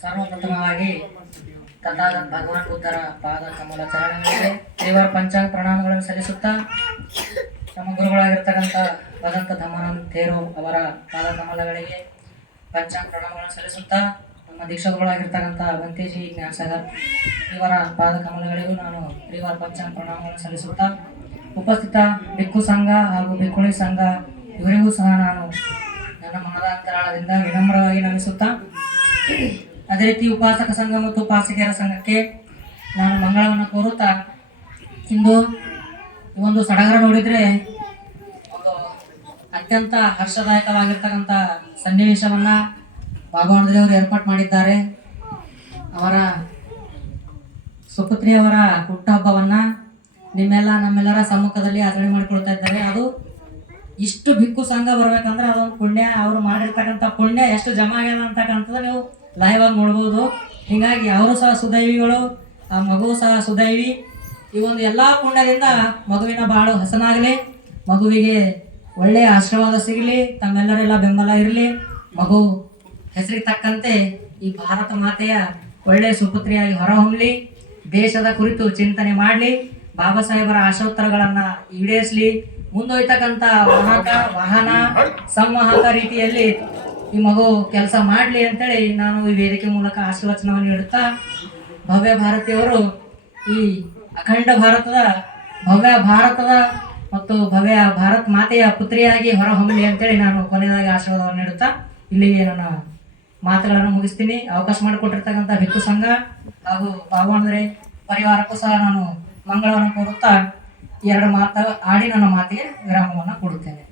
ಸರ್ವಪ್ರಥಮವಾಗಿ ತಥಾಗತ ಭಗವಾನ್ ಬುದ್ಧರ ಪಾದ ಕಮಲ ಚರಣಗಳಿಗೆ ದೇವರ ಪಂಚಾಂಗ ಪ್ರಣಾಮಗಳನ್ನು ಸಲ್ಲಿಸುತ್ತಾ ನಮ್ಮ ಗುರುಗಳಾಗಿರ್ತಕ್ಕಂಥ ಭಗವಂತ ಧಮಾನಂದ ತೇರು ಅವರ ಪಾದ ಕಮಲಗಳಿಗೆ ಪಂಚಾಂಗ ಪ್ರಣಾಮಗಳನ್ನು ಸಲ್ಲಿಸುತ್ತಾ ನಮ್ಮ ದೀಕ್ಷಾಗುರುಗಳಾಗಿರ್ತಕ್ಕಂಥ ಬಂತೇಜಿ ಜ್ಞಾನಸಾಗರ್ ಇವರ ಪಾದ ಕಮಲಗಳಿಗೂ ನಾನು ದೇವರ ಪಂಚಾಂಗ ಪ್ರಣಾಮಗಳನ್ನು ಸಲ್ಲಿಸುತ್ತಾ ಉಪಸ್ಥಿತ ಭಿಕ್ಕು ಸಂಘ ಹಾಗೂ ಭಿಕ್ಕುಣಿ ಸಂಘ ಇವರಿಗೂ ಸಹ ನಾನು ನನ್ನ ಮನದ ಅಂತರಾಳದಿಂದ ವಿನಮ್ರವಾಗಿ ನಮಿಸುತ್ತಾ ಅದೇ ರೀತಿ ಉಪಾಸಕ ಸಂಘ ಮತ್ತು ಉಪಾಸಕಿಯರ ಸಂಘಕ್ಕೆ ನಾನು ಮಂಗಳವನ್ನು ಕೋರುತ್ತಾ ಇಂದು ಈ ಒಂದು ಸಡಗರ ನೋಡಿದರೆ ಒಂದು ಅತ್ಯಂತ ಹರ್ಷದಾಯಕವಾಗಿರ್ತಕ್ಕಂಥ ಸನ್ನಿವೇಶವನ್ನು ಬಾಬಾವಣದೇವರು ಏರ್ಪಾಡು ಮಾಡಿದ್ದಾರೆ. ಅವರ ಸುಪುತ್ರಿಯವರ ಹುಟ್ಟುಹಬ್ಬವನ್ನು ನಮ್ಮೆಲ್ಲರ ಸಮ್ಮುಖದಲ್ಲಿ ಆಚರಣೆ ಮಾಡಿಕೊಳ್ತಾ ಇದ್ದಾರೆ. ಅದು ಇಷ್ಟು ಭಿಕ್ಕು ಸಂಘ ಬರ್ಬೇಕಂದ್ರೆ ಅದೊಂದು ಪುಣ್ಯ, ಅವರು ಮಾಡಿರ್ತಕ್ಕಂಥ ಪುಣ್ಯ ಎಷ್ಟು ಜಮಾ ಆಗ್ಯದ ಅಂತಕ್ಕಂಥದ್ದು ನೀವು ಲೈವ್ ಆಗಿ ನೋಡ್ಬೋದು. ಹೀಗಾಗಿ ಅವರು ಸಹ ಸುದೈವಿಗಳು, ಆ ಮಗುವು ಸಹ ಸುದೈವಿ. ಈ ಒಂದು ಎಲ್ಲ ಪುಣ್ಯದಿಂದ ಮಗುವಿನ ಬಾಳು ಹಸನಾಗಲಿ, ಮಗುವಿಗೆ ಒಳ್ಳೆಯ ಆಶೀರ್ವಾದ ಸಿಗಲಿ, ತಮ್ಮೆಲ್ಲರೆಲ್ಲ ಬೆಂಬಲ ಇರಲಿ, ಮಗು ಹೆಸರಿಗೆ ತಕ್ಕಂತೆ ಈ ಭಾರತ ಮಾತೆಯ ಒಳ್ಳೆಯ ಸುಪುತ್ರಿಯಾಗಿ ಹೊರಹೊಮ್ಮಲಿ, ದೇಶದ ಕುರಿತು ಚಿಂತನೆ ಮಾಡಲಿ, ಬಾಬಾ ಸಾಹೇಬರ ಆಶೋತ್ತರಗಳನ್ನು ಈಡೇರಿಸಲಿ, ಮುಂದೊಯ್ತಕ್ಕಂಥ ವಾಹನ ಸಂವಾಹಕ ರೀತಿಯಲ್ಲಿ ಈ ಮಗು ಕೆಲಸ ಮಾಡಲಿ ಅಂತೇಳಿ ನಾನು ಈ ವೇದಿಕೆ ಮೂಲಕ ಆಶೀರ್ವಚನವನ್ನು ನೀಡುತ್ತಾ, ಭವ್ಯ ಭಾರತೀಯವರು ಈ ಅಖಂಡ ಭಾರತದ ಮತ್ತು ಭವ್ಯ ಭಾರತ ಮಾತೆಯ ಪುತ್ರಿಯಾಗಿ ಹೊರಹೊಮ್ಮಲಿ ಅಂತೇಳಿ ನಾನು ಕೊನೆಯದಾಗಿ ಆಶೀರ್ವಾದವನ್ನು ನೀಡುತ್ತಾ ಇಲ್ಲಿಗೆ ನನ್ನ ಮಾತುಗಳನ್ನು ಮುಗಿಸ್ತೀನಿ. ಅವಕಾಶ ಮಾಡಿಕೊಟ್ಟಿರ್ತಕ್ಕಂಥ ಭಿಕ್ಕು ಸಂಘ ಹಾಗೂ ಬಾಬಾವಣದ್ರೆ ಪರಿವಾರಕ್ಕೂ ಸಹ ನಾನು ಮಂಗಳವನ್ನು ಕೋರುತ್ತಾ ಎರಡು ಮಾತು ಆಡಿ ನನ್ನ ಮಾತಿಗೆ ವಿರಾಮವನ್ನು ಕೊಡುತ್ತೇನೆ.